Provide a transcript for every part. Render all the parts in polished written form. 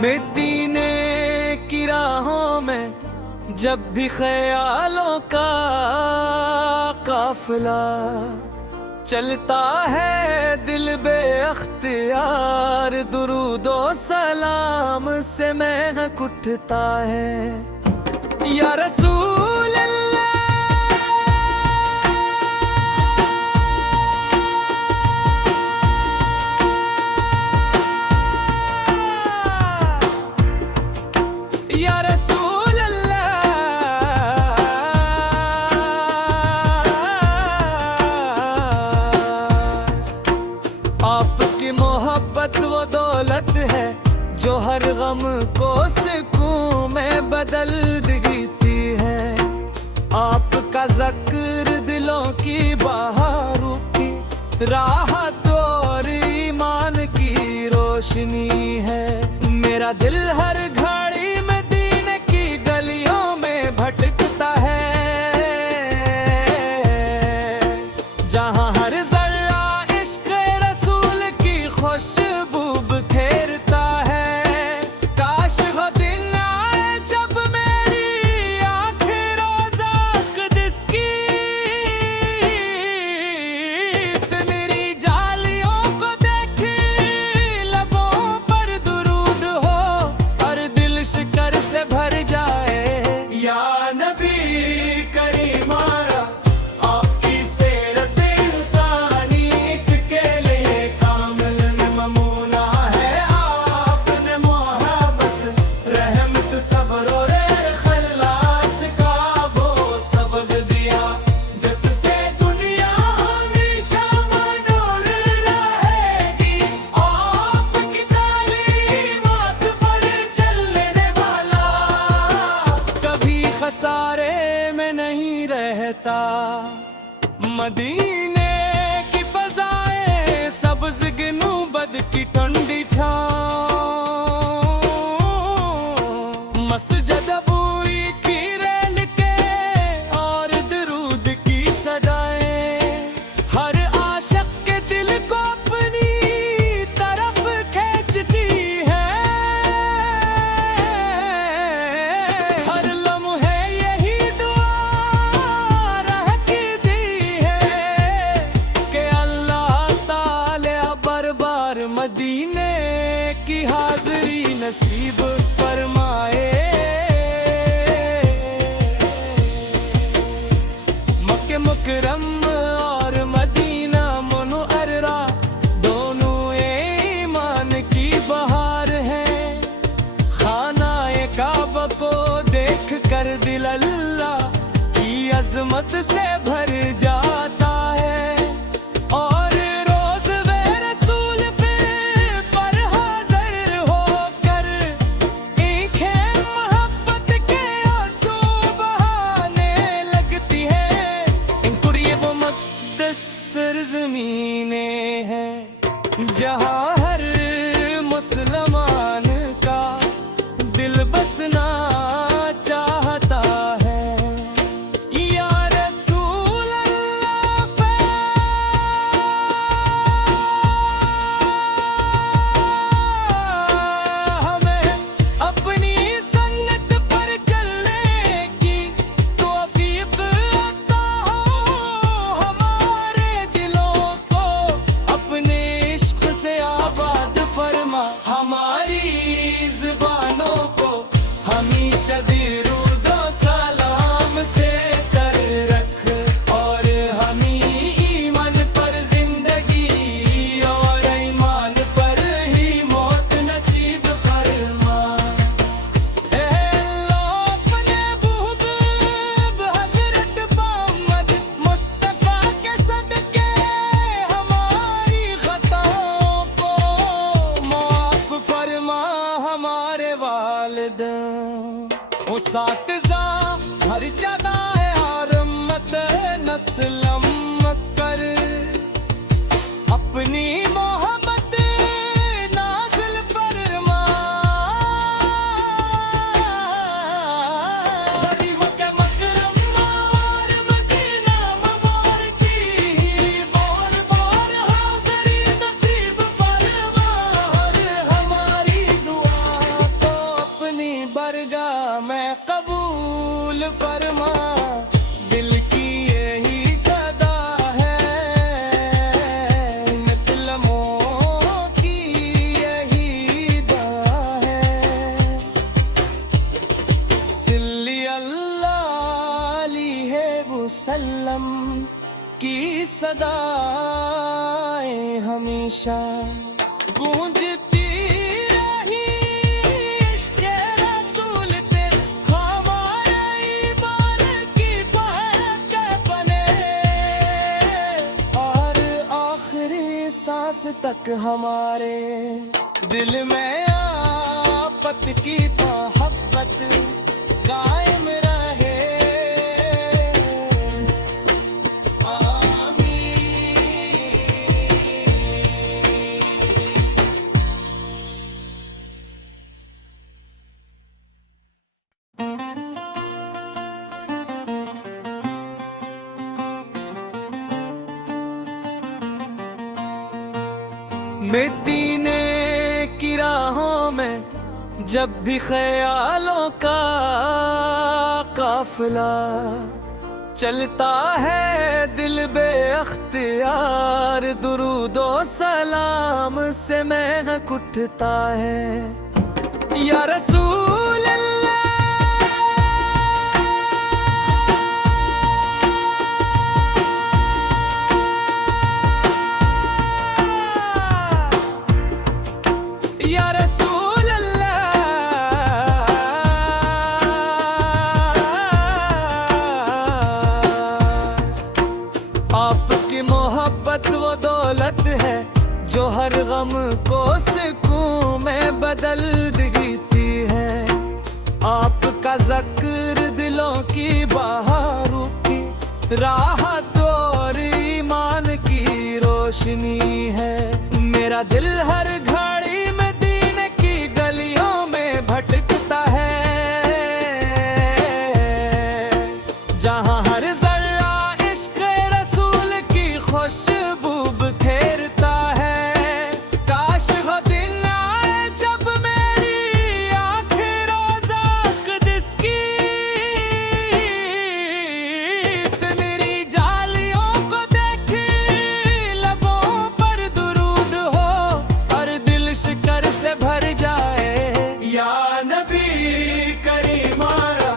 मदीने की राहों में जब भी ख्यालों का काफिला चलता है, दिल बेअख्तियार दुरूदो सलाम से महक उठता है। या रसूल अल्लाह, या रसूल अल्लाह, आपकी मोहब्बत वो दौलत है जो हर गम को सुकून में बदल देती है। आपका ज़िक्र दिलों की बहारों की राहत और ईमान की रोशनी है। मेरा दिल हर घड़ी मदीने की गलियों में भटकता है, जहाँ हर जर्रा इश्क रसूल की खुशबू बिखेरता है। काश वो दिन आए जब मेरी आँखें रोज़ा क़ुद्स की सुनहरी जालियों को देखे, लबों पर दुरूद हो और दिल शिकर से भर जाए। या नबी करीमारा, आपकी सीरत इंसानियत के लिए कामिल नमूना है। आपने मोहब्बत, रहमत, सब्र और इखलास का वो सबक दिया, जिससे दुनिया हमेशा मनोर रहेगी। आपकी तालीमात पर चलने वाला कभी खसारे में नहीं रहता। मदीने की फजाएं सब्ज़ गुंबद की ठंडी छाँव, मस्जिद अबूई की रेल के और दुरूद की सदाएं हर आशिक के दिल को अपनी तरफ खींचती है। हर लम्हे यही दुआ रहती है कि अल्लाह ताला बार बार मदीने की हाज़री नसीब फरमाए। मक्के मुकर्रम और मदीना मुनव्वरा दोनों ईमान की बहार है। खानाए काबा को देख कर दिल अल्लाह की अजमत से भर जाता है। और रोज वे रसूल फिर पर हाजिर होकर आँखें मोहब्बत के आंसू बहाने लगती है। इनको ये वो मुक़द्दस सरज़मीनें हैं जहाँ हर मुसलमान का दिल बसना चाहता है। या रसूल मुसल्लम की सदाएं हमेशा गूंजती रही इश्क़ रसूल पे हमारे ईमान की महक बने और आखिरी सांस तक हमारे दिल में आपत की मोहब्बत कायम रहे। मदीने की राहों में जब भी ख्यालों का काफिला चलता है दिल बेअख्तियार दुरूदो सलाम से महक उठता है। या रसूल मोहब्बत वो दौलत है जो हर गम को सुकून में बदल देती है। आपका ज़िक्र दिलों की बहारों की राहत और ईमान की रोशनी है। मेरा दिल हर घड़ी मदीने की गलियों में भटकता है जहाँ हर खुशबू बिखेरता है। काश हो दिन आए जब मेरी आँखें रोज़ा क़ुद्स की सुनहरी जालियों को देखे लबों पर दुरूद हो और दिल शिकर से भर जाए। या नबी करीमारा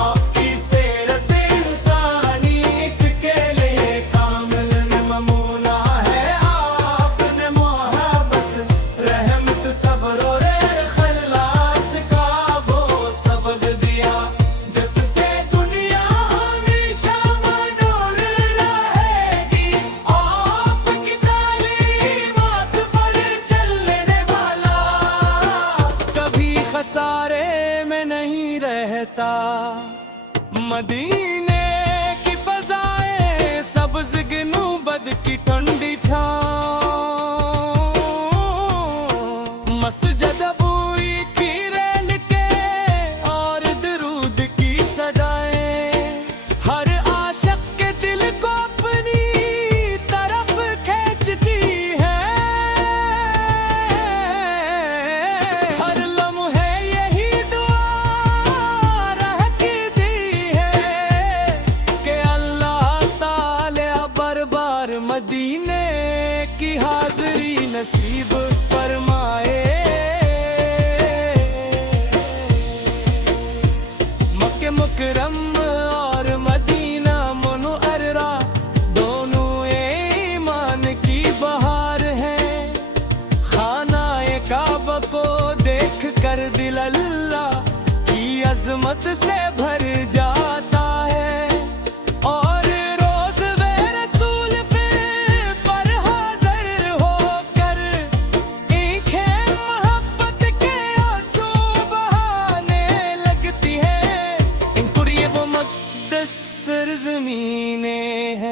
आपकी सीरत इंसानियत के लिए कामिल नमूना है। आपने मोहब्बत रहमत सब्र और खल्लास का वो सबक दिया जिससे दुनिया हमेशा मडोल रहेगी। आपकी तालीमात पर चलने वाला कभी खसारे में नहीं रहता। मदीने की फज़ाएं सब्ज़ गुंबद की ठंडी छाँव मस्जिद अबूई की रेल के और दुरूद की सदाएं हर आशिक़ के दिल को अपनी तरफ खींचती है। हर लम्हे यही दुआ रहती दी है कि अल्लाह ताला बार मदीने की हाज़री नसीब फरमाए। मक्के मुकर्रम और मदीना मुनव्वरा दोनों ईमान की बहार है। खाना-ए काबा को देख कर दिल अल्लाह की अज़मत से भर जाता है और रोज़ वे रसूल पर हाज़िर होकर आँखें मोहब्बत के आंसू बहाने लगती है। इनको ये वो मुक़द्दस सरज़मीनें हैं